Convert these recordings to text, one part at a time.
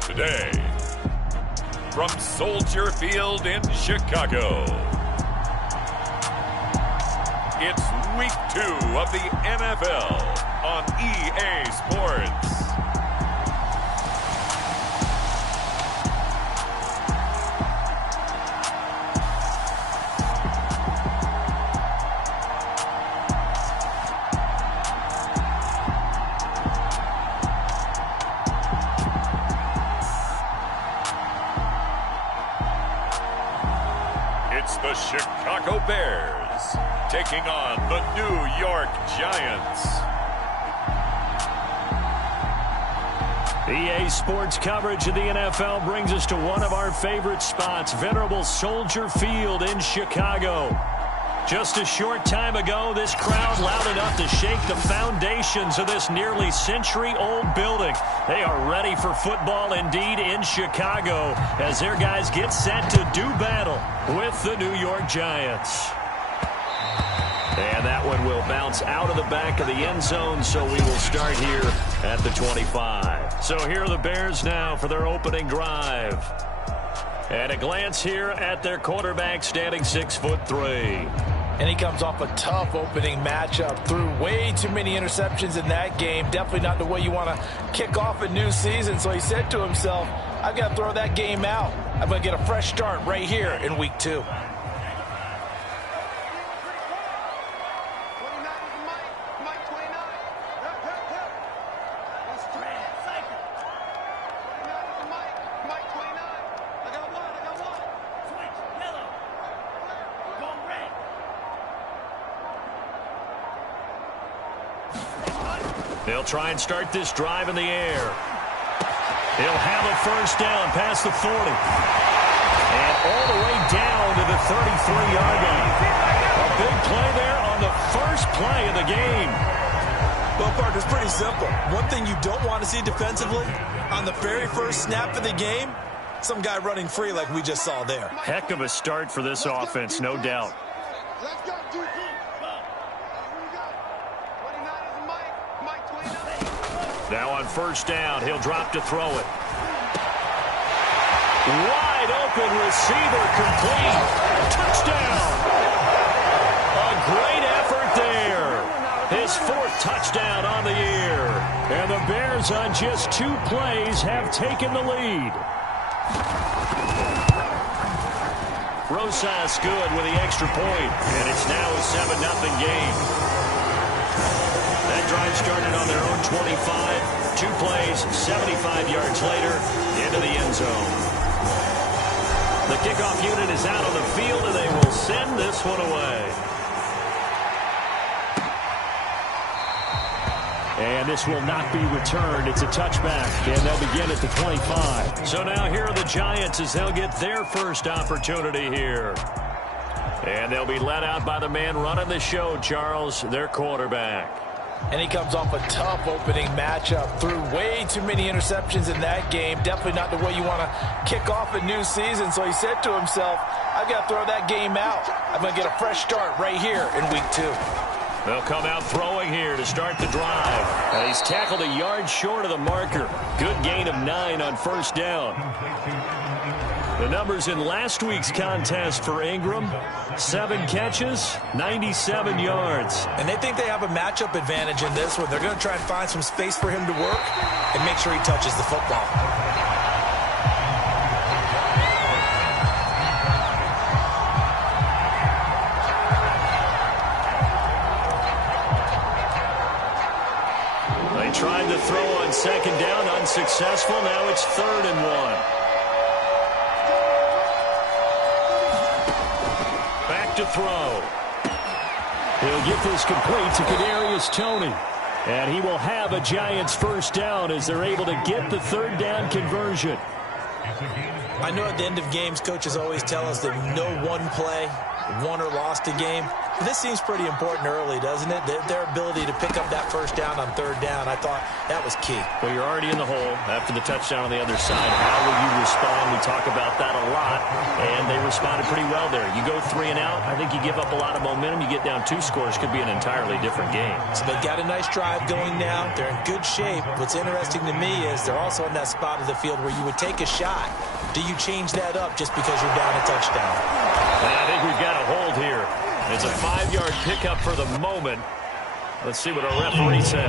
Today, from Soldier Field in Chicago, it's Week 2 of the NFL on EA Sports. It's the Chicago Bears taking on the New York Giants. EA Sports coverage of the NFL brings us to one of our favorite spots, venerable Soldier Field in Chicago. Just a short time ago, this crowd loud enough to shake the foundations of this nearly century-old building. They are ready for football indeed in Chicago as their guys get set to do battle with the New York Giants. And that one will bounce out of the back of the end zone, so we will start here at the 25. So here are the Bears now for their opening drive. And a glance here at their quarterback, standing 6'3". And he comes off a tough opening matchup. Threw way too many interceptions in that game. Definitely not the way you want to kick off a new season. So he said to himself, I've got to throw that game out. I'm going to get a fresh start right here in Week 2. They'll try and start this drive in the air. He'll have a first down past the 40. And all the way down to the 33-yard line. A big play there on the first play of the game. Well, Parker, it's pretty simple. One thing you don't want to see defensively, on the very first snap of the game, some guy running free like we just saw there. Heck of a start for this offense, no doubt. Now on first down, he'll drop to throw it. Wide open receiver, complete. Touchdown. A great effort there. His fourth touchdown on the year. And the Bears on just 2 plays have taken the lead. Rosas good with the extra point. And it's now a 7-0 game. That drive started on their own 25. 2 plays, 75 yards later, into the end zone. The kickoff unit is out on the field, and they will send this one away. And this will not be returned. It's a touchback, and they'll begin at the 25. So now here are the Giants as they'll get their first opportunity here. And they'll be led out by the man running the show, Charles, their quarterback. And he comes off a tough opening matchup. Threw way too many interceptions in that game. Definitely not the way you want to kick off a new season. So he said to himself, I've got to throw that game out. I'm going to get a fresh start right here in Week 2. They'll come out throwing here to start the drive. And he's tackled a yard short of the marker. Good gain of 9 on first down. The numbers in last week's contest for Ingram: 7 catches, 97 yards. And they think they have a matchup advantage in this one. They're going to try and find some space for him to work and make sure he touches the football. They tried to throw on second down, unsuccessful. Now it's 3rd and 1. To throw. He'll get this complete to Kadarius Toney. And he will have a Giants first down as they're able to get the 3rd down conversion. I know at the end of games, coaches always tell us that no one play won or lost a game. This seems pretty important early, doesn't it? Their ability to pick up that first down on third down, I thought that was key. Well, you're already in the hole after the touchdown on the other side. How will you respond? We talk about that a lot, and they responded pretty well there. You go 3 and out, I think you give up a lot of momentum. You get down 2 scores, could be an entirely different game. So they've got a nice drive going now. They're in good shape. What's interesting to me is they're also in that spot of the field where you would take a shot. Do you change that up just because you're down a touchdown? And I think we've got a hold here. It's a 5-yard pickup for the moment. Let's see what our referee says.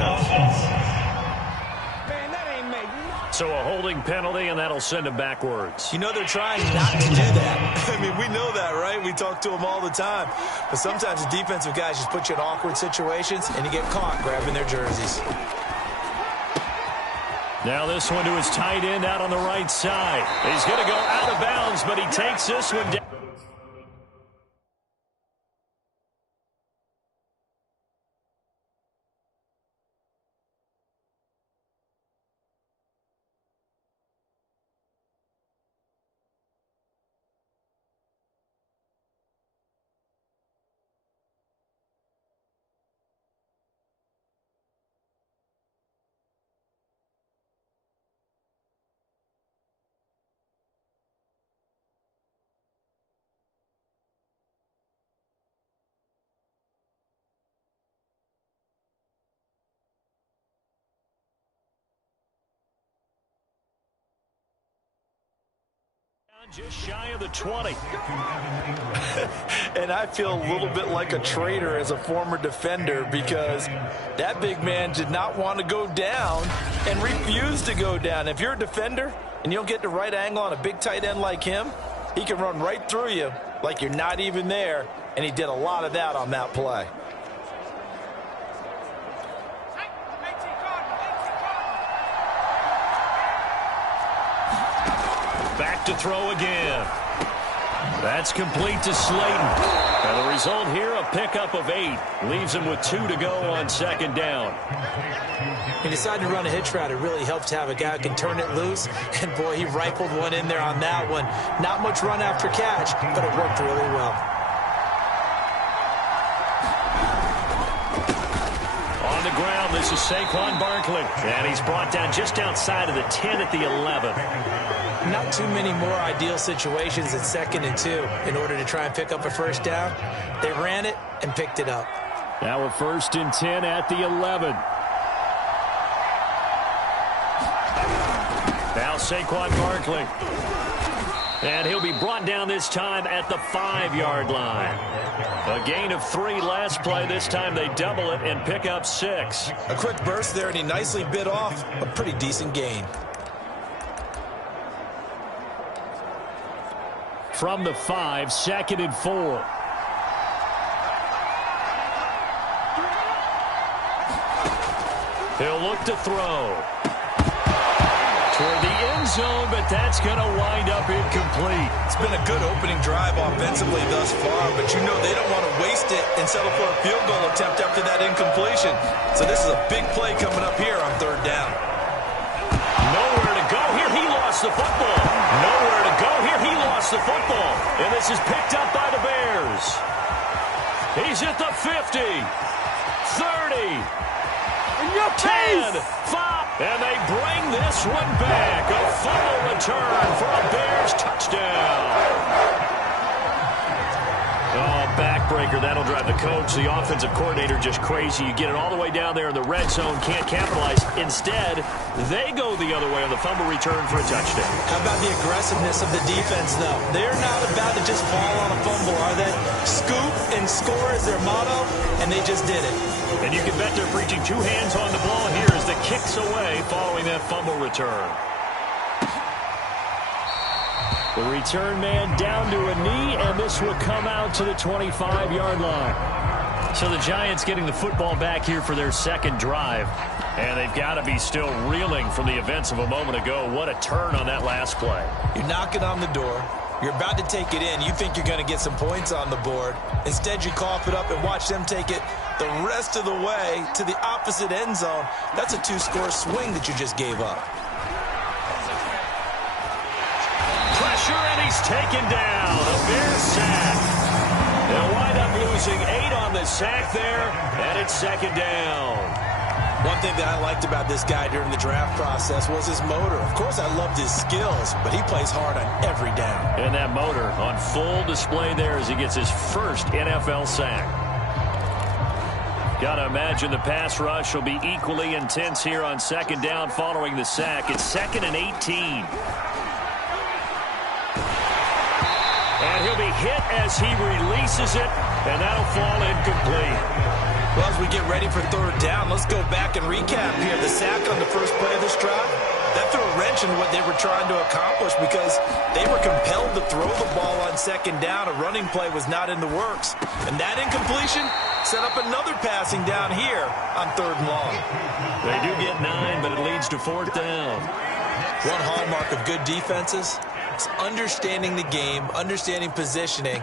So a holding penalty, and that'll send him backwards. You know they're trying not to do that. I mean, we know that, right? We talk to them all the time. But sometimes the defensive guys just put you in awkward situations, and you get caught grabbing their jerseys. Now this one to his tight end out on the right side. He's going to go out of bounds, but he takes this one down. Just shy of the 20. And I feel a little bit like a traitor as a former defender because that big man did not want to go down and refused to go down. If you're a defender and you don't get the right angle on a big tight end like him, he can run right through you like you're not even there, and he did a lot of that on that play. Back to throw again. That's complete to Slayton. And the result here, a pickup of 8. Leaves him with 2 to go on second down. He decided to run a hitch route. It really helps to have a guy who can turn it loose. And, boy, he rifled one in there on that one. Not much run after catch, but it worked really well. On the ground, this is Saquon Barkley. And he's brought down just outside of the 10 at the 11. Not too many more ideal situations at 2nd and 2 in order to try and pick up a first down. They ran it and picked it up. Now we're 1st and 10 at the 11. Now Saquon Barkley. And he'll be brought down this time at the 5-yard line. A gain of 3 last play. This time they double it and pick up 6. A quick burst there, and he nicely bit off a pretty decent gain. From the 5, 2nd and 4. He'll look to throw. Toward the end zone, but that's going to wind up incomplete. It's been a good opening drive offensively thus far, but you know they don't want to waste it and settle for a field goal attempt after that incompletion. So this is a big play coming up here on 3rd down. Nowhere to go here. He lost the football. Nowhere to go here. He lost the football. And this is picked up by the Bears. He's at the 50, 30, 10, 5, and they bring this one back. A fumble return for a Bears touchdown. Oh, backbreaker. That'll drive the coach, the offensive coordinator, just crazy. You get it all the way down there in the red zone, can't capitalize. Instead, they go the other way on the fumble return for a touchdown. How about the aggressiveness of the defense, though? They're not about to just fall on a fumble, are they? Scoop and score is their motto, and they just did it. And you can bet they're preaching 2 hands on the ball here as the kick's away following that fumble return. The return man down to a knee, and this will come out to the 25-yard line. So the Giants getting the football back here for their 2nd drive. And they've got to be still reeling from the events of a moment ago. What a turn on that last play. You're knocking on the door. You're about to take it in. You think you're going to get some points on the board. Instead, you cough it up and watch them take it the rest of the way to the opposite end zone. That's a 2-score swing that you just gave up. Pressure, and he's taken down. A Bears sack. And wind up losing 8 on the sack there, and it's second down. One thing that I liked about this guy during the draft process was his motor. Of course, I loved his skills, but he plays hard on every down. And that motor on full display there as he gets his first NFL sack. Got to imagine the pass rush will be equally intense here on second down following the sack. It's 2nd and 18. And he'll be hit as he releases it, and that'll fall incomplete. Well, as we get ready for third down, let's go back and recap here. The sack on the first play of this drive, that threw a wrench in what they were trying to accomplish because they were compelled to throw the ball on second down. A running play was not in the works. And that incompletion set up another passing down here on 3rd and long. They do get 9, but it leads to 4th down. One hallmark of good defenses is understanding the game, understanding positioning,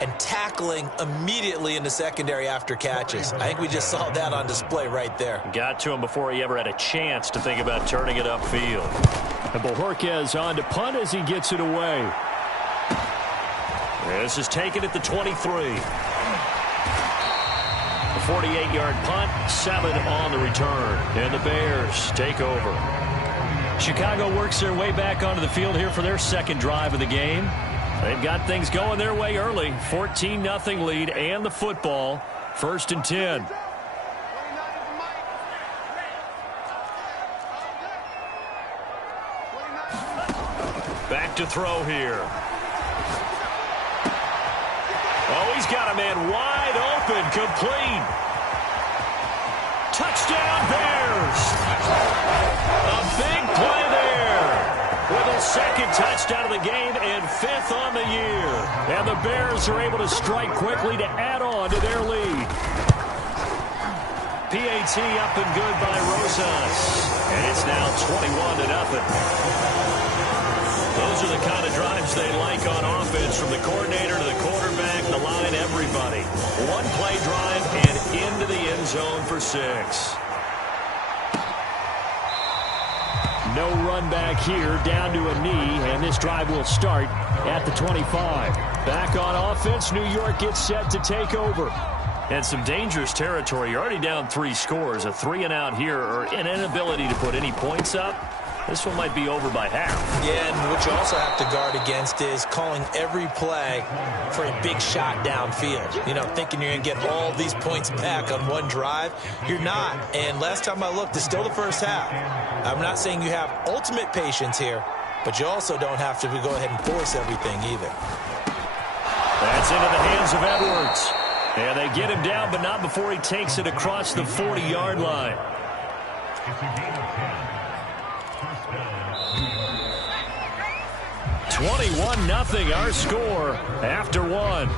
and tackling immediately in the secondary after catches. I think we just saw that on display right there. Got to him before he ever had a chance to think about turning it upfield. And Bojorquez on to punt as he gets it away. This is taken at the 23. A 48-yard punt, 7 on the return. And the Bears take over. Chicago works their way back onto the field here for their second drive of the game. They've got things going their way early. 14-0 lead and the football. 1st and 10. Back to throw here. Oh, he's got a man wide open, complete. Touchdown, Bears. A big play there. With a second touchdown of the game and 5th on the year. And the Bears are able to strike quickly to add on to their lead. PAT up and good by Rosas. And it's now 21-0. Those are the kind of drives they like on offense, from the coordinator to the quarterback, the line, everybody. One play drive and into the end zone for 6. No run back here, down to a knee, and this drive will start at the 25. Back on offense, New York gets set to take over. And some dangerous territory. You're already down 3 scores. A 3-and-out here, or an inability to put any points up. This one might be over by half. Yeah, and what you also have to guard against is calling every play for a big shot downfield. You know, thinking you're going to get all these points back on one drive. You're not. And last time I looked, it's still the first half. I'm not saying you have ultimate patience here, but you also don't have to go ahead and force everything either. That's into the hands of Edwards. And they get him down, but not before he takes it across the 40-yard line. 21-0 our score after 1.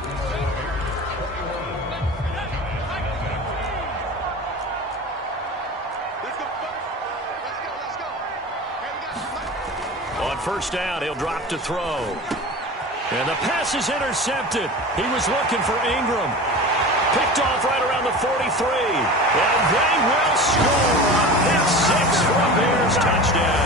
On first down, he'll drop to throw. And the pass is intercepted. He was looking for Ingram. Picked off right around the 43. And they will score on pick 6 for a Bears touchdown.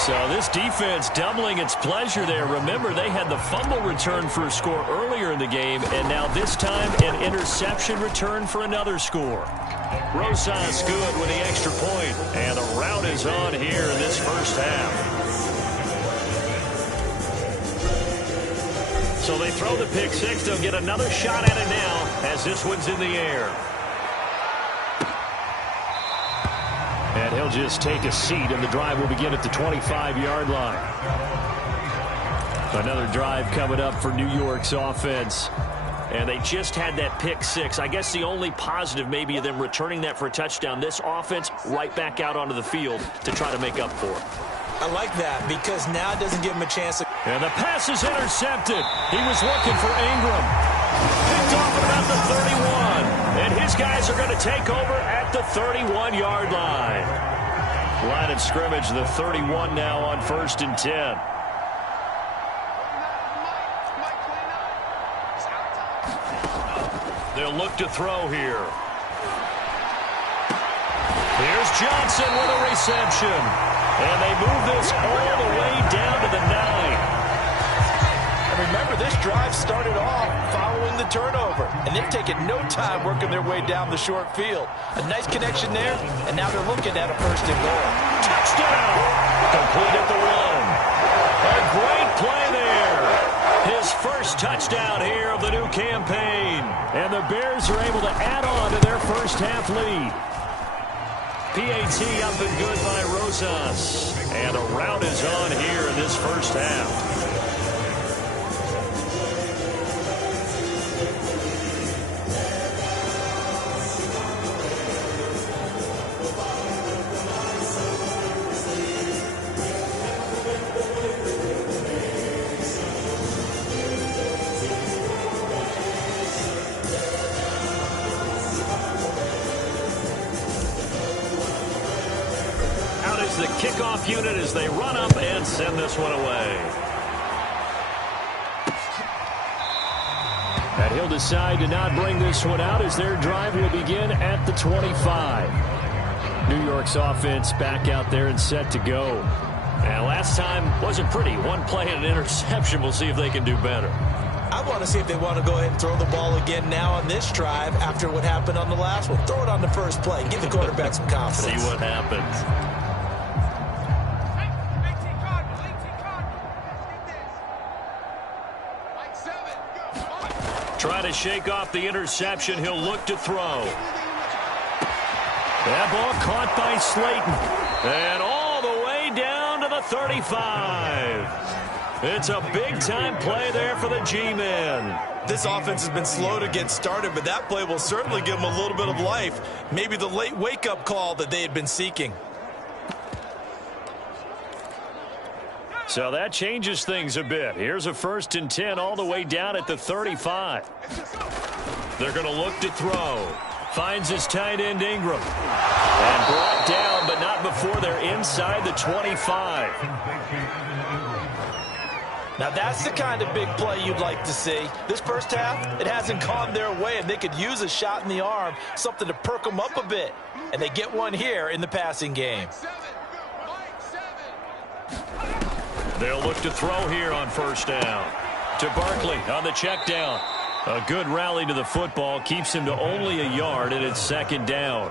So this defense doubling its pleasure there. Remember, they had the fumble return for a score earlier in the game, and now this time an interception return for another score. Rosas good with the extra point, and the route is on here in this first half. So they throw the pick 6. They'll get another shot at it now as this one's in the air. And he'll just take a seat, and the drive will begin at the 25-yard line. Another drive coming up for New York's offense. And they just had that pick 6. I guess the only positive maybe of them returning that for a touchdown. This offense right back out onto the field to try to make up for it. I like that because now it doesn't give him a chance to... And the pass is intercepted. He was looking for Ingram. Picked off at about the 31. And his guys are going to take over at the 31-yard line. Line of scrimmage, the 31 now on 1st and 10. They'll look to throw here. Here's Johnson with a reception. And they move this all the way down to the 9. remember, this drive started off following the turnover, and they've taken no time working their way down the short field. A nice connection there, and now they're looking at a first and goal. Touchdown! Complete at the 1. A great play there. His first touchdown here of the new campaign. And the Bears are able to add on to their first half lead. PAT up and good by Rosas. And a rout is on here in this first half. The kickoff unit as they run up and send this one away. And he'll decide to not bring this one out as their drive will begin at the 25. New York's offense back out there and set to go. And last time wasn't pretty. One play and an interception. We'll see if they can do better. I want to see if they want to go ahead and throw the ball again now on this drive after what happened on the last one. Throw it on the first play. Give the quarterback some confidence. See what happens. Try to shake off the interception. He'll look to throw. That ball caught by Slayton. And all the way down to the 35. It's a big-time play there for the G-men. This offense has been slow to get started, but that play will certainly give them a little bit of life. Maybe the late wake-up call that they had been seeking. So that changes things a bit. Here's a 1st and 10 all the way down at the 35. They're going to look to throw. Finds his tight end Ingram. And brought down, but not before they're inside the 25. Now that's the kind of big play you'd like to see. This first half, it hasn't gone their way, and they could use a shot in the arm, something to perk them up a bit. And they get one here in the passing game. They'll look to throw here on 1st down. To Barkley on the check down. A good rally to the football keeps him to only a yard, and it's 2nd down.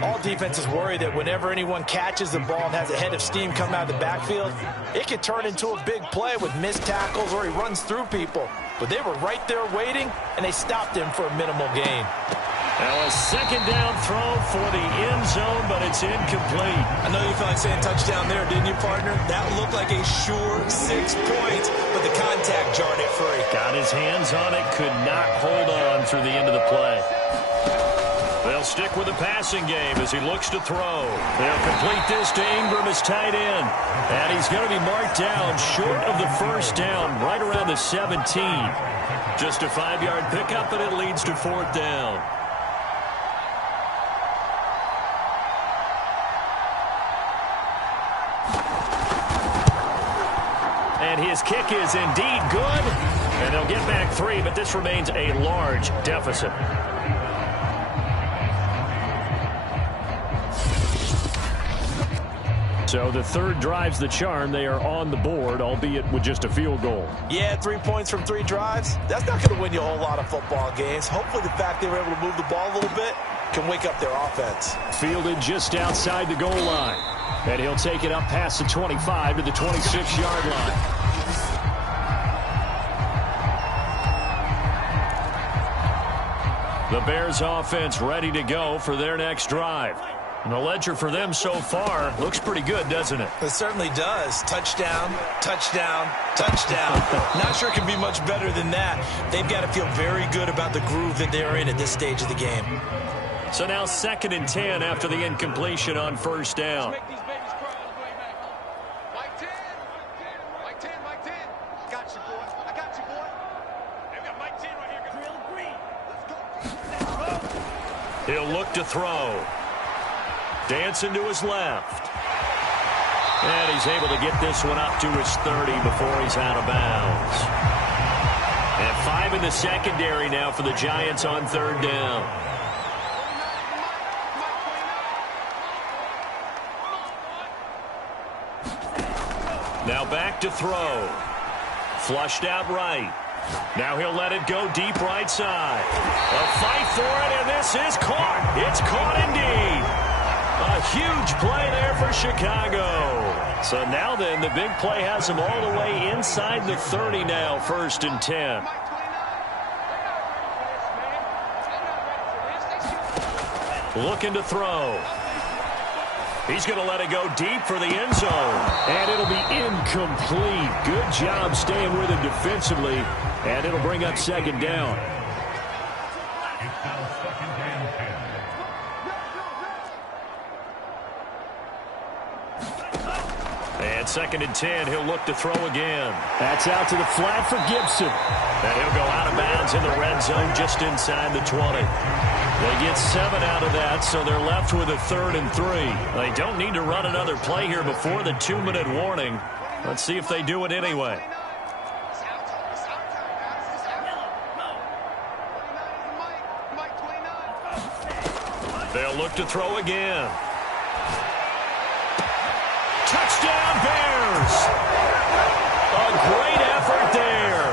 All defenses worry that whenever anyone catches the ball and has a head of steam come out of the backfield, it can turn into a big play with missed tackles or he runs through people. But they were right there waiting, and they stopped him for a minimal gain. Now a 2nd down throw for the end zone, but it's incomplete. I know you felt like saying touchdown there, didn't you, partner? That looked like a sure 6 points, but the contact jarred it free. Got his hands on it, could not hold on through the end of the play. They'll stick with the passing game as he looks to throw. They'll complete this to Ingram as tight end. And he's going to be marked down short of the 1st down, right around the 17. Just a 5-yard pickup, and it leads to 4th down. And his kick is indeed good. And they'll get back 3, but this remains a large deficit. So the 3rd drives the charm. They are on the board, albeit with just a field goal. Yeah, 3 points from 3 drives. That's not going to win you a whole lot of football games. Hopefully the fact they were able to move the ball a little bit can wake up their offense. Fielded just outside the goal line. And he'll take it up past the 25 to the 26-yard line. The Bears offense ready to go for their next drive. And the ledger for them so far looks pretty good, doesn't it? It certainly does. Touchdown, touchdown, touchdown. Not sure it can be much better than that. They've got to feel very good about the groove that they're in at this stage of the game. So now 2nd and 10 after the incompletion on 1st down. He'll look to throw. Dancing to his left. And he's able to get this one up to his 30 before he's out of bounds. And 5 in the secondary now for the Giants on 3rd down. Now back to throw. Flushed out right. Now he'll let it go deep right side. A fight for it, and this is caught. It's caught indeed. A huge play there for Chicago. So now then, the big play has them all the way inside the 30 now, 1st and 10. Looking to throw. He's going to let it go deep for the end zone. And it'll be incomplete. Good job staying with it defensively. And it'll bring up 2nd down. And 2nd and 10, he'll look to throw again. That's out to the flat for Gibson. And he'll go out of bounds in the red zone just inside the 20. They get 7 out of that, so they're left with a 3rd and 3. They don't need to run another play here before the 2-minute warning. Let's see if they do it anyway. They'll look to throw again. Touchdown, Bears! A great effort there.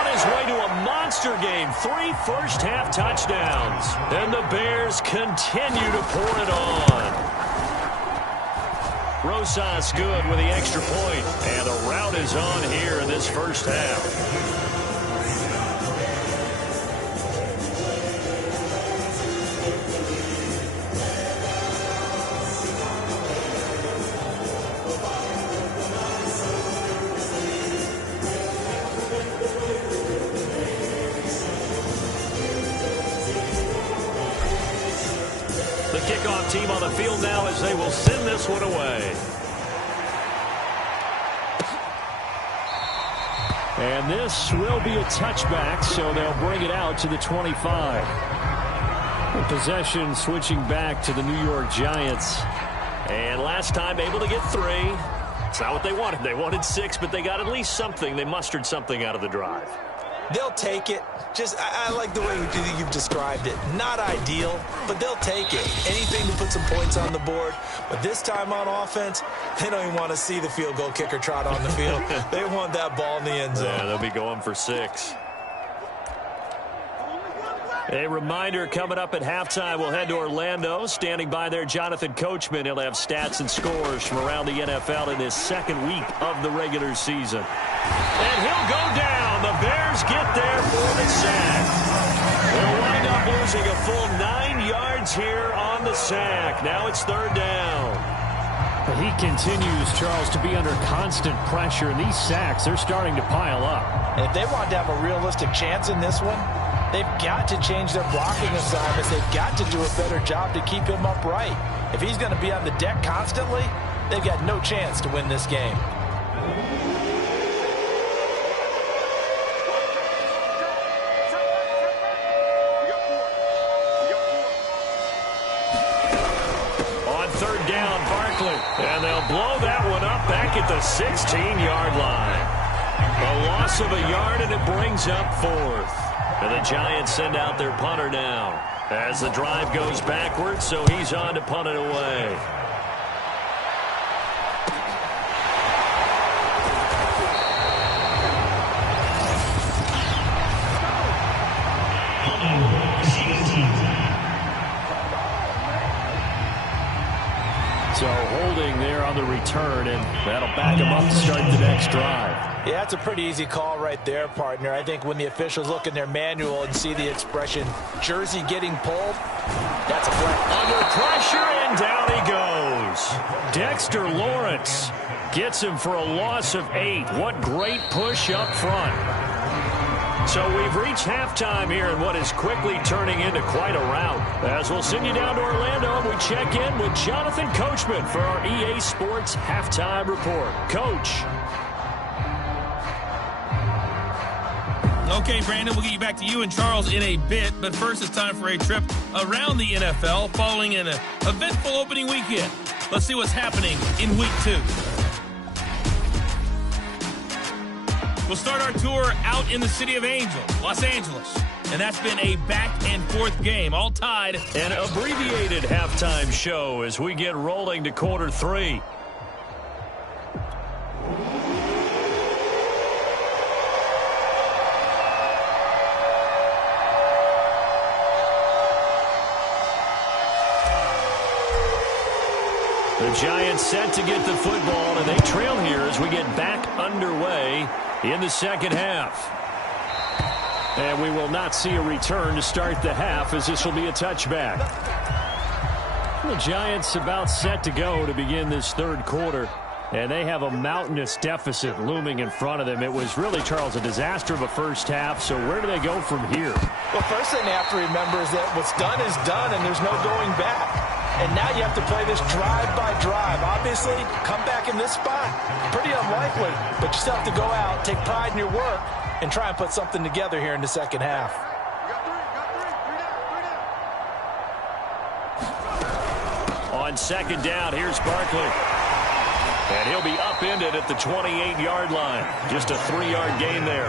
On his way to a monster game, 3 first-half touchdowns. And the Bears continue to pour it on. Rosas good with the extra point. And the rout is on here in this first half. Kickoff team on the field now as they will send this one away. And this will be a touchback, so they'll bring it out to the 25. The possession switching back to the New York Giants. And last time able to get 3. It's not what they wanted. They wanted 6, but they got at least something. They mustered something out of the drive. They'll take it. I like the way you've described it. Not ideal, but they'll take it. Anything to put some points on the board. But this time on offense, they don't even want to see the field goal kicker trot on the field. They want that ball in the end zone. Yeah, they'll be going for 6. A reminder, coming up at halftime, we'll head to Orlando. Standing by there, Jonathan Coachman. He'll have stats and scores from around the NFL in his 2nd week of the regular season. And he'll go down. The Bears get there for the sack. They'll wind up losing a full 9 yards here on the sack. Now it's 3rd down. But he continues, Charles, to be under constant pressure. And these sacks, they're starting to pile up. And if they want to have a realistic chance in this one, they've got to change their blocking assignments. They've got to do a better job to keep him upright. If he's going to be on the deck constantly, they've got no chance to win this game. On 3rd down, Barkley. And they'll blow that one up back at the 16-yard line. A loss of a yard, and it brings up 4th. And the Giants send out their punter now as the drive goes backwards, so he's on to punt it away. So holding there on the return, and that'll back him up to start the next drive. Yeah, that's a pretty easy call right there, partner. I think when the officials look in their manual and see the expression, jersey getting pulled, that's a flag. Under pressure, and down he goes. Dexter Lawrence gets him for a loss of 8. What great push up front. So we've reached halftime here in what is quickly turning into quite a rout. As we'll send you down to Orlando, and we check in with Jonathan Coachman for our EA Sports Halftime Report. Coach. Okay, Brandon, we'll get you back to you and Charles in a bit, but first it's time for a trip around the NFL following an eventful opening weekend. Let's see what's happening in Week 2. We'll start our tour out in the city of Angels, Los Angeles. And that's been a back-and-forth game, all tied. An abbreviated halftime show as we get rolling to quarter 3. The Giants set to get the football, and they trail here as we get back underway in the second half. And we will not see a return to start the half, as this will be a touchback. The Giants about set to go to begin this third quarter. And they have a mountainous deficit looming in front of them. It was really, Charles, a disaster of a first half. So where do they go from here? Well, first thing they have to remember is that what's done is done, and there's no going back. And now you have to play this drive by drive. Obviously, come back in this spot. Pretty unlikely, but you still have to go out, take pride in your work, and try and put something together here in the second half. On second down, here's Barkley. And he'll be upended at the 28-yard line. Just a 3-yard gain there.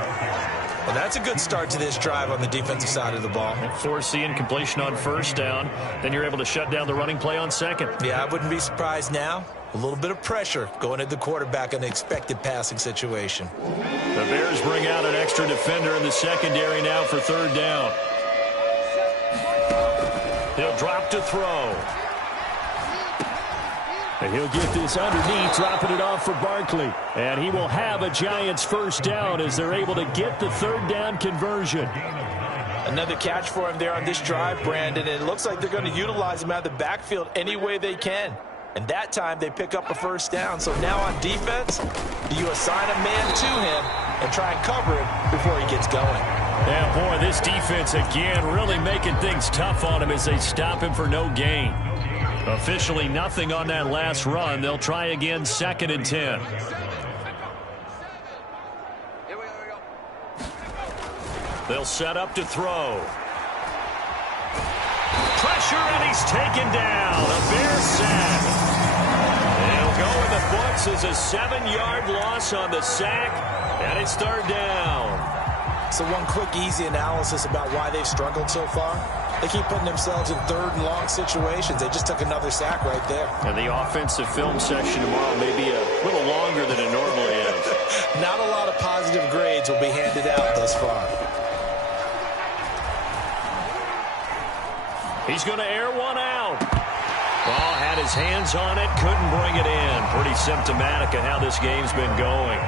Well, that's a good start to this drive on the defensive side of the ball. Force incompletion on first down. Then you're able to shut down the running play on second. Yeah, I wouldn't be surprised now. A little bit of pressure going at the quarterback in an expected passing situation. The Bears bring out an extra defender in the secondary now for third down. He'll drop to throw. And he'll get this underneath, dropping it off for Barkley. And he will have a Giants first down as they're able to get the third down conversion. Another catch for him there on this drive, Brandon. And it looks like they're going to utilize him out of the backfield any way they can. And that time they pick up a first down. So now on defense, you assign a man to him and try and cover him before he gets going. Yeah, boy, this defense again really making things tough on him as they stop him for no gain. Officially nothing on that last run. They'll try again, 2nd and 10. They'll set up to throw. Pressure, and he's taken down. A Bear sack. It'll go in the books as a 7-yard loss on the sack, and it's third down. So one quick, easy analysis about why they've struggled so far. They keep putting themselves in third and long situations. They just took another sack right there. And the offensive film section tomorrow may be a little longer than it normally is. Not a lot of positive grades will be handed out thus far. He's going to air one out. Ball had his hands on it, couldn't bring it in. Pretty symptomatic of how this game's been going.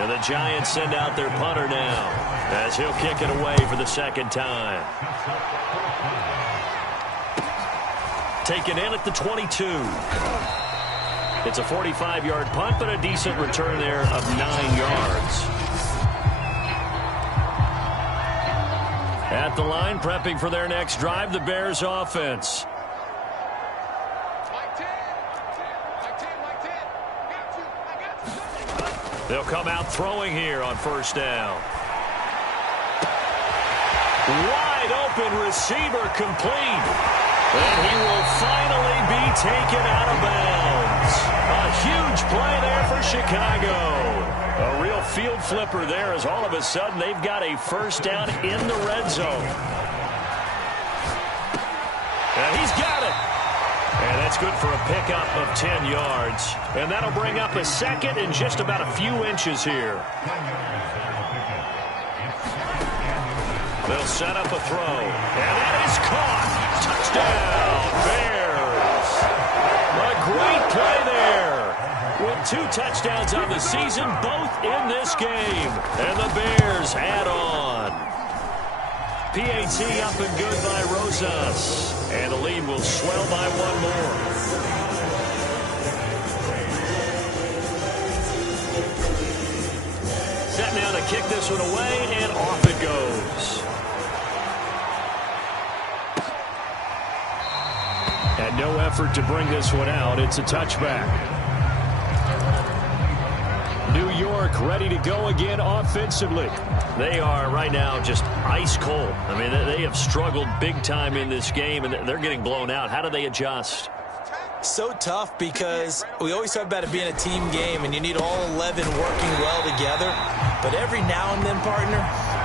And the Giants send out their punter now as he'll kick it away for the second time. Taken in at the 22. It's a 45-yard punt, but a decent return there of 9 yards. At the line, prepping for their next drive, the Bears offense. They'll come out throwing here on first down. Wide open receiver complete. And he will finally be taken out of bounds. A huge play there for Chicago. A real field flipper there as all of a sudden they've got a first down in the red zone. And he's got it. And that's good for a pickup of 10 yards. And that'll bring up a second in just about a few inches here. They'll set up a throw. And that is caught. Touchdown, Bears. A great play there. With 2 touchdowns on the season, both in this game. And the Bears add on. PAT up and good by Rosas. And the lead will swell by 1 more. Set now to kick this one away, and off it goes. And no effort to bring this one out. It's a touchback. New York ready to go again offensively. They are right now just ice cold. I mean, they have struggled big time in this game, and they're getting blown out. How do they adjust? So tough because we always talk about it being a team game, and you need all 11 working well together. But every now and then, partner,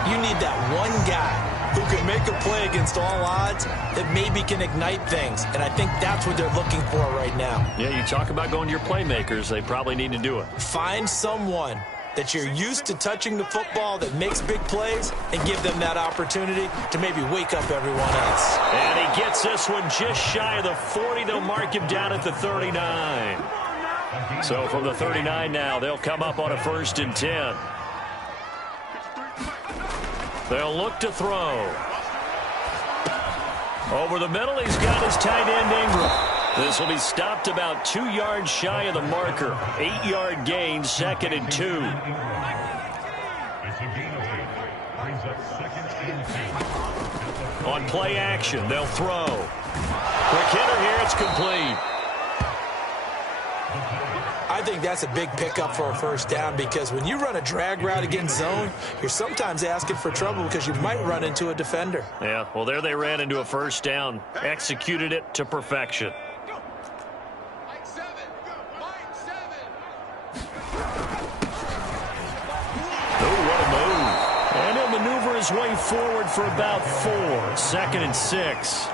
you need that one guy who can make a play against all odds that maybe can ignite things. And I think that's what they're looking for right now. Yeah, you talk about going to your playmakers. They probably need to do it. Find someone that you're used to touching the football, that makes big plays, and give them that opportunity to maybe wake up everyone else. And he gets this one just shy of the 40. They'll mark him down at the 39. So from the 39 now, they'll come up on a 1st and 10. They'll look to throw. Over the middle, he's got his tight end Ingram. This will be stopped about 2 yards shy of the marker. 8-yard gain, 2nd and 2. On play action, they'll throw. Quick hitter here, it's complete. I think that's a big pickup for a 1st down, because when you run a drag route against zone, you're sometimes asking for trouble because you might run into a defender. Yeah, well, there they ran into a 1st down. Executed it to perfection. And he'll maneuver his way forward for about 4. 2nd and 6.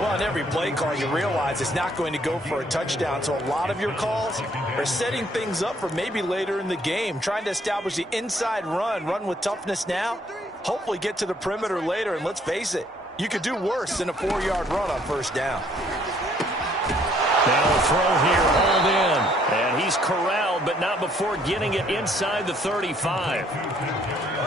Well, in every play call, you realize it's not going to go for a touchdown. So a lot of your calls are setting things up for maybe later in the game, trying to establish the inside run with toughness now, hopefully get to the perimeter later. And let's face it, you could do worse than a 4-yard run on 1st down. They'll throw here, hauled in. And he's corralled, but not before getting it inside the 35.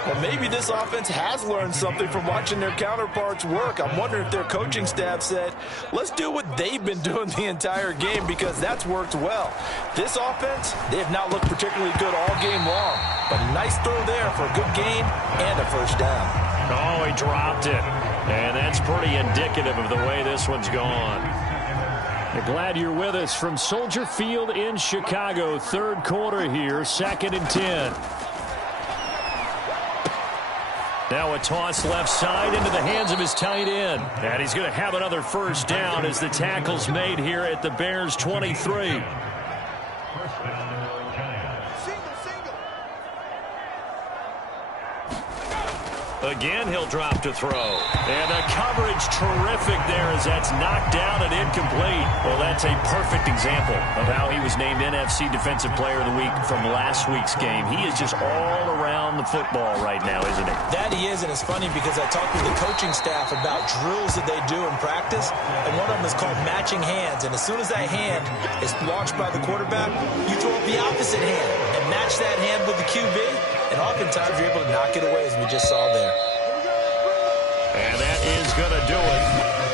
Well, maybe this offense has learned something from watching their counterparts work. I'm wondering if their coaching staff said, let's do what they've been doing the entire game, because that's worked well. This offense, they have not looked particularly good all game long. But a nice throw there for a good gain and a 1st down. Oh, he dropped it. And that's pretty indicative of the way this one's gone. We're glad you're with us from Soldier Field in Chicago. 3rd quarter here, 2nd and 10. Now a toss left side into the hands of his tight end. And he's going to have another 1st down as the tackle's made here at the Bears' 23. Again, he'll drop to throw. And the coverage terrific there as that's knocked down and incomplete. Well, that's a perfect example of how he was named NFC Defensive Player of the Week from last week's game. He is just all around the football right now, isn't he? That he is, and it's funny because I talked with the coaching staff about drills that they do in practice, and one of them is called matching hands. And as soon as that hand is launched by the quarterback, you throw up the opposite hand and match that hand with the QB. And oftentimes you're able to knock it away, as we just saw there. And that is going to do it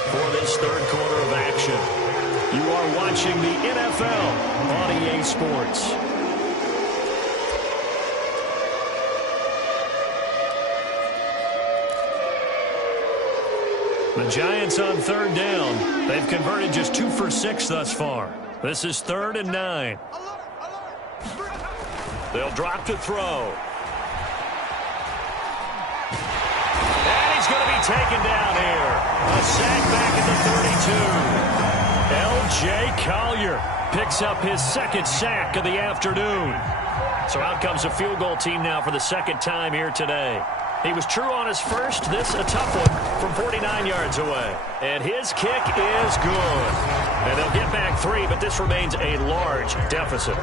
for this 3rd quarter of action. You are watching the NFL on EA Sports. The Giants on 3rd down. They've converted just 2 for 6 thus far. This is 3rd and 9. They'll drop to throw. He's going to be taken down here. A sack back at the 32. L.J. Collier picks up his 2nd sack of the afternoon. So out comes a field goal team now for the 2nd time here today. He was true on his first. This a tough one from 49 yards away. And his kick is good. And they'll get back 3, but this remains a large deficit.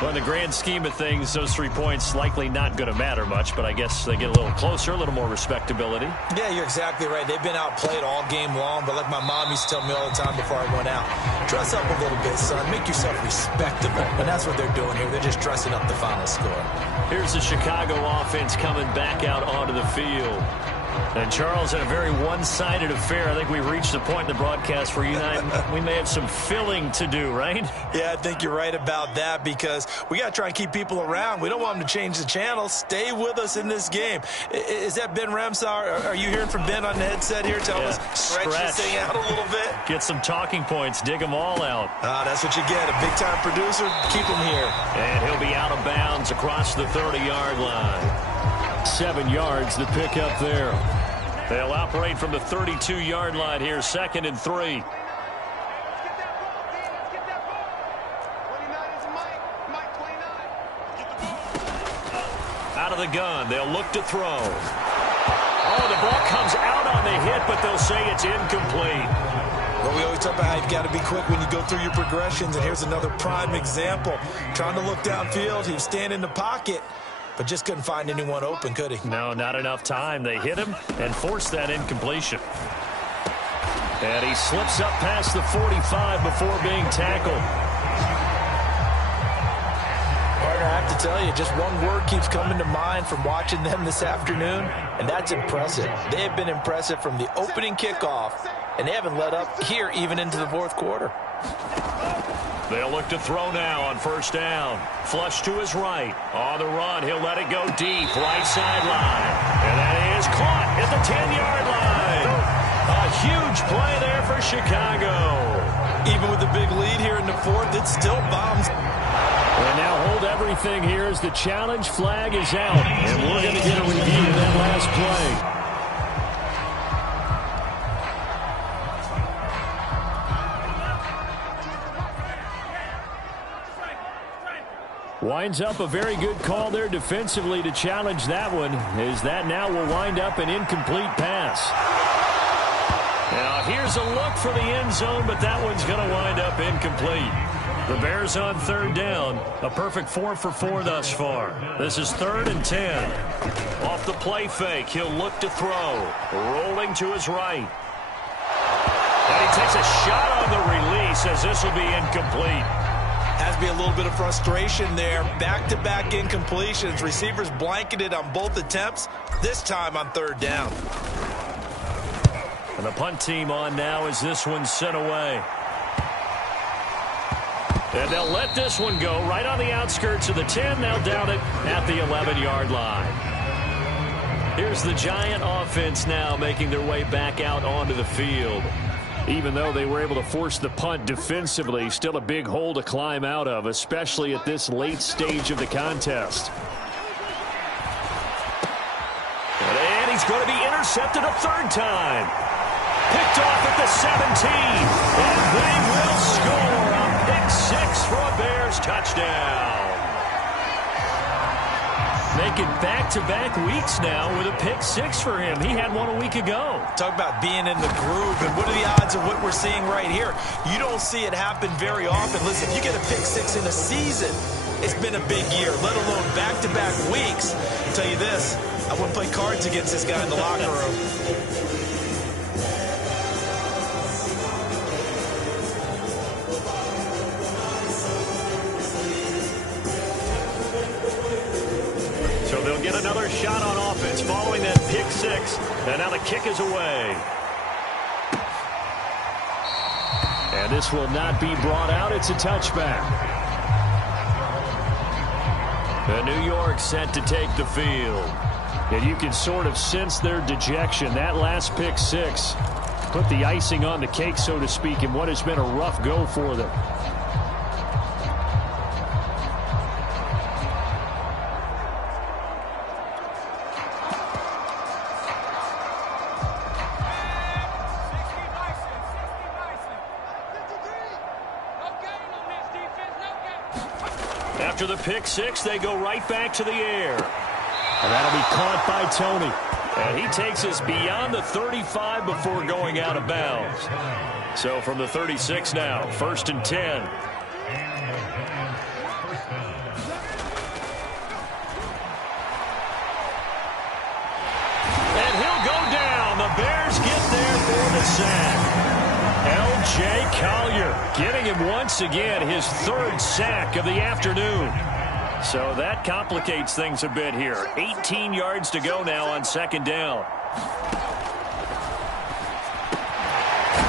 Well, in the grand scheme of things, those 3 points likely not going to matter much, but I guess they get a little closer, a little more respectability. Yeah, you're exactly right. They've been outplayed all game long, but like my mom used to tell me all the time before I went out, dress up a little bit, son. Make yourself respectable. And that's what they're doing here. They're just dressing up the final score. Here's the Chicago offense coming back out onto the field. And Charles, in a very one-sided affair, I think we've reached the point in the broadcast where you and I, we may have some filling to do, right? Yeah, I think you're right about that, because we got to try and keep people around. We don't want them to change the channel. Stay with us in this game. Is that Ben Ramsar? Are you hearing from Ben on the headset here? Tell us, stretch this thing out a little bit. Get some talking points. Dig them all out. That's what you get. A big-time producer. Keep him here. And he'll be out of bounds across the 30-yard line. 7 yards, the pickup there. They'll operate from the 32-yard line here, 2nd and 3. Out of the gun, they'll look to throw. Oh, the ball comes out on the hit, but they'll say it's incomplete. Well, we always talk about how you've got to be quick when you go through your progressions, and here's another prime example. Trying to look downfield, he was standing in the pocket, but just couldn't find anyone open, could he? No, not enough time. They hit him and forced that incompletion. And he slips up past the 45 before being tackled. Partner, I have to tell you, just one word keeps coming to mind from watching them this afternoon, and that's impressive. They have been impressive from the opening kickoff, and they haven't let up here even into the fourth quarter. They'll look to throw now on first down. Flush to his right. On the run, he'll let it go deep. Right sideline. And that is caught at the 10-yard line. A huge play there for Chicago. Even with the big lead here in the fourth, it still bombs. And now hold everything here as the challenge flag is out. And we're going to get a review of that last play. Winds up a very good call there defensively to challenge that one, as that now will wind up an incomplete pass. Now here's a look for the end zone, but that one's going to wind up incomplete. The Bears on third down, a perfect 4 for 4 thus far. This is 3rd and 10. Off the play fake, he'll look to throw. Rolling to his right. And he takes a shot on the release as this will be incomplete. Has to be a little bit of frustration there. Back-to-back incompletions. Receivers blanketed on both attempts, this time on third down. And the punt team on now as this one's sent away. And they'll let this one go right on the outskirts of the 10. They'll down it at the 11-yard line. Here's the Giant offense now making their way back out onto the field. Even though they were able to force the punt defensively, still a big hole to climb out of, especially at this late stage of the contest. And he's going to be intercepted a third time. Picked off at the 17. And they will score a pick 6 for a Bears touchdown. Making back-to-back weeks now with a pick 6 for him. He had one a week ago. Talk about being in the groove, and what are the odds of what we're seeing right here? You don't see it happen very often. Listen, you get a pick 6 in a season, it's been a big year, let alone back-to-back weeks. I'll tell you this, I wouldn't play cards against this guy in the locker room. They'll get another shot on offense following that pick 6. And now the kick is away. And this will not be brought out. It's a touchback. The New York set to take the field. And you can sort of sense their dejection. That last pick 6 put the icing on the cake, so to speak, in what has been a rough go for them. After the pick 6, they go right back to the air. And that'll be caught by Tony. And he takes us beyond the 35 before going out of bounds. So from the 36 now, 1st and 10. And he'll go down. The Bears get there for the sack. L.J. Collier getting him once again his 3rd sack of the afternoon. So that complicates things a bit here. 18 yards to go now on 2nd down.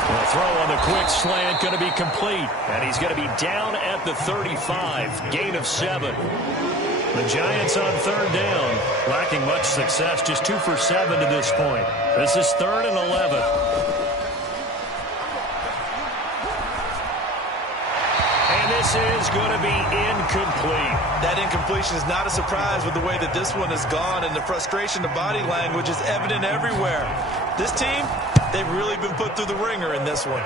The throw on the quick slant going to be complete. And he's going to be down at the 35. Gain of 7. The Giants on 3rd down. Lacking much success. Just 2 for 7 to this point. This is 3rd and 11. This is going to be incomplete. That incompletion is not a surprise with the way that this one has gone, and the frustration, the body language is evident everywhere. This team, they've really been put through the ringer in this one.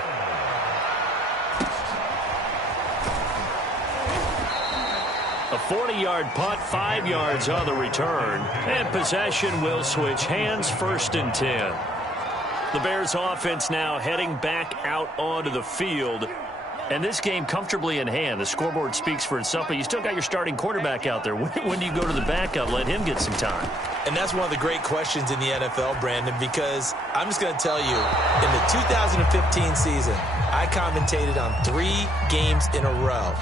A 40-yard punt, 5 yards on the return. And possession will switch hands, 1st and 10. The Bears offense now heading back out onto the field. And this game comfortably in hand. The scoreboard speaks for itself, but you still got your starting quarterback out there. When do you go to the backup, let him get some time? And that's one of the great questions in the NFL, Brandon, because I'm just going to tell you, in the 2015 season, I commentated on 3 games in a row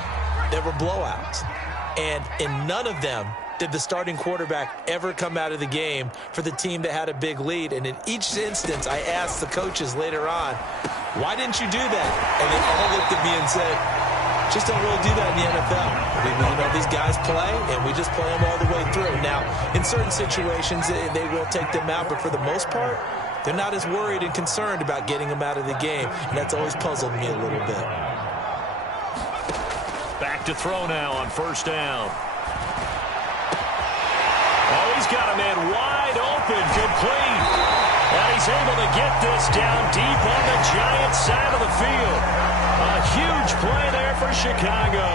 that were blowouts. And in none of them did the starting quarterback ever come out of the game for the team that had a big lead. And in each instance, I asked the coaches later on, why didn't you do that? And they all looked at me and said, just don't really do that in the NFL. These guys play, and we just play them all the way through. Now, in certain situations, they will take them out, but for the most part, they're not as worried and concerned about getting them out of the game, and that's always puzzled me a little bit. Back to throw now on first down. Oh, he's got a man wide open, complete. And he's able to get this down deep on the Giants side of the field. A huge play there for Chicago.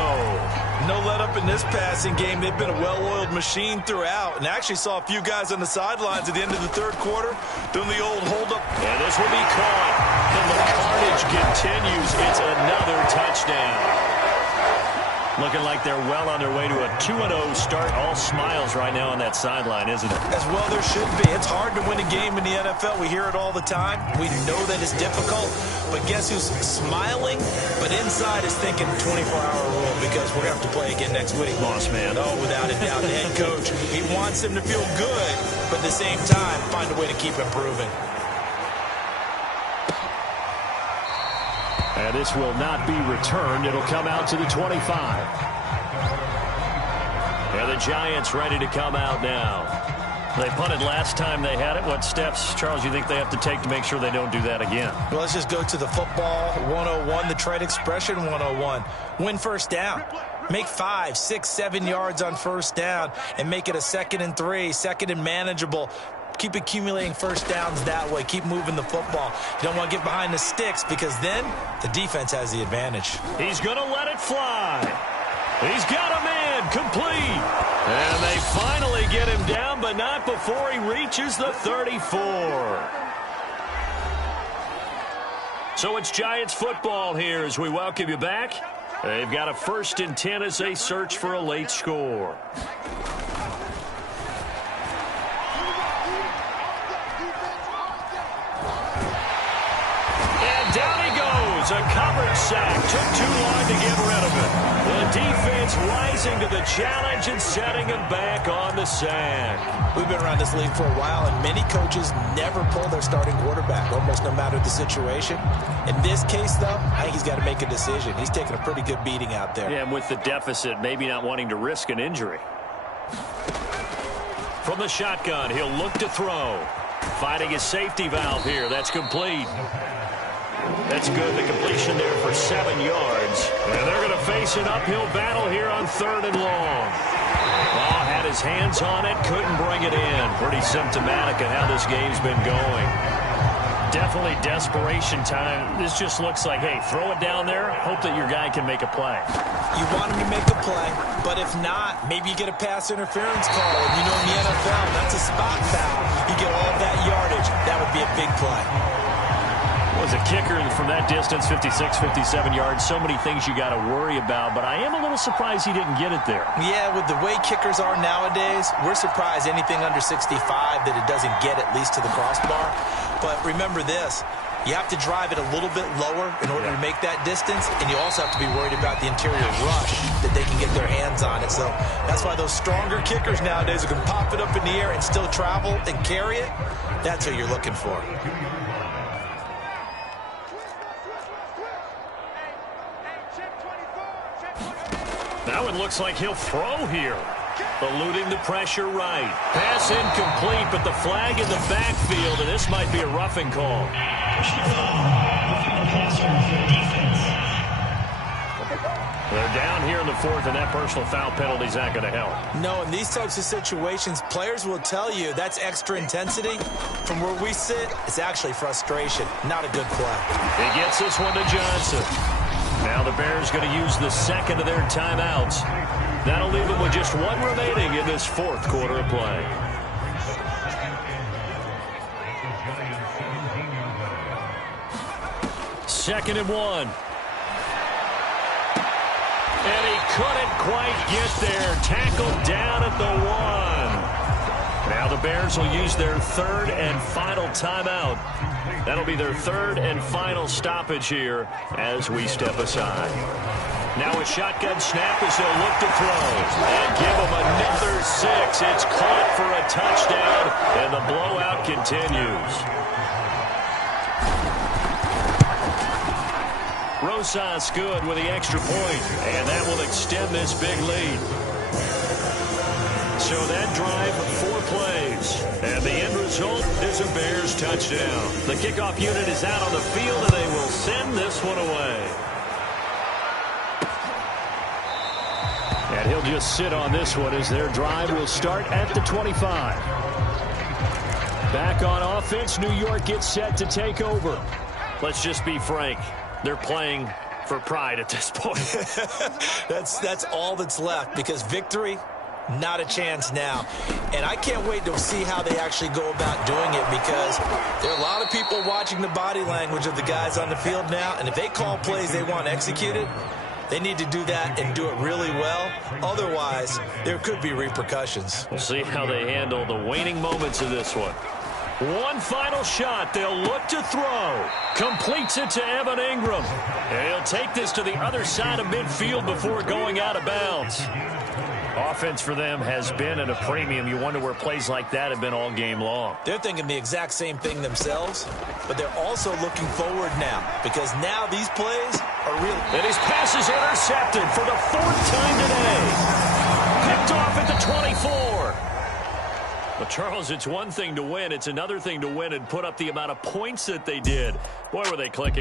No let up in this passing game. They've been a well-oiled machine throughout. And actually saw a few guys on the sidelines at the end of the third quarter doing the old hold-up. And this will be caught. And the carnage continues. It's another touchdown. Looking like they're well on their way to a 2-0 start. All smiles right now on that sideline, isn't it? As well there should be. It's hard to win a game in the NFL. We hear it all the time. We know that it's difficult. But guess who's smiling? But inside is thinking 24-hour rule because we're going to have to play again next week. Boss man. Oh, without a doubt. The head coach, he wants him to feel good, but at the same time, find a way to keep improving. And this will not be returned. It'll come out to the 25. And the Giants ready to come out now. They punted last time they had it. What steps, Charles, you think they have to take to make sure they don't do that again? Well, let's just go to the football 101, the trade expression 101. Win first down. Make 5, 6, 7 yards on first down and make it a 2nd and 3, 2nd and manageable. Keep accumulating first downs that way. Keep moving the football. You don't want to get behind the sticks because then the defense has the advantage. He's going to let it fly. He's got a man complete. And they finally get him down, but not before he reaches the 34. So it's Giants football here as we welcome you back. They've got a 1st and 10 as they search for a late score. Down he goes. A coverage sack. Took too long to get rid of it. The defense rising to the challenge and setting him back on the sack. We've been around this league for a while, and many coaches never pull their starting quarterback, almost no matter the situation. In this case, though, I think he's got to make a decision. He's taking a pretty good beating out there. Yeah, and with the deficit, maybe not wanting to risk an injury. From the shotgun, he'll look to throw. Finding his safety valve here. That's complete. That's good. The completion there for 7 yards. And they're going to face an uphill battle here on 3rd and long. Oh, had his hands on it, couldn't bring it in. Pretty symptomatic of how this game's been going. Definitely desperation time. This just looks like, hey, throw it down there, hope that your guy can make a play. You want him to make a play, but if not, maybe you get a pass interference call. And in the NFL, that's a spot foul. You get all of that yardage. That would be a big play. Was a kicker from that distance, 56, 57 yards. So many things you got to worry about, but I am a little surprised he didn't get it there. Yeah, with the way kickers are nowadays, we're surprised anything under 65 that it doesn't get at least to the crossbar. But remember this, you have to drive it a little bit lower in order to make that distance, and you also have to be worried about the interior rush that they can get their hands on it. So that's why those stronger kickers nowadays who can pop it up in the air and still travel and carry it, that's what you're looking for. That one looks like he'll throw here. Eluding the pressure right. Pass incomplete, but the flag in the backfield, and this might be a roughing call. They're down here in the 4th, and that personal foul penalty is not going to help. No, in these types of situations, players will tell you that's extra intensity. From where we sit, it's actually frustration. Not a good play. He gets this one to Johnson. Now the Bears going to use the 2nd of their timeouts. That'll leave them with just 1 remaining in this 4th quarter of play. 2nd and 1. And he couldn't quite get there. Tackled down at the 1. Now the Bears will use their 3rd and final timeout. That'll be their 3rd and final stoppage here as we step aside. Now a shotgun snap as they'll look to throw. And give them another 6. It's caught for a touchdown, and the blowout continues. Rosas good with the extra point, and that will extend this big lead. So that drive, 4 plays, and the end result is a Bears touchdown. The kickoff unit is out on the field, and they will send this one away. And he'll just sit on this one as their drive will start at the 25. Back on offense, New York gets set to take over. Let's just be frank. They're playing for pride at this point. That's all that's left, because victory, not a chance now. And I can't wait to see how they actually go about doing it, because there are a lot of people watching the body language of the guys on the field now, and if they call plays they want executed, they need to do that and do it really well. Otherwise, there could be repercussions. We'll see how they handle the waning moments of this one. One final shot. They'll look to throw. Completes it to Evan Ingram. And he'll take this to the other side of midfield before going out of bounds. Offense for them has been at a premium. You wonder where plays like that have been all game long. They're thinking the exact same thing themselves, but they're also looking forward now, because now these plays are real. And his pass is intercepted for the 4th time today. Picked off at the 24. Well, Charles, it's one thing to win. It's another thing to win and put up the amount of points that they did. Boy, were they clicking.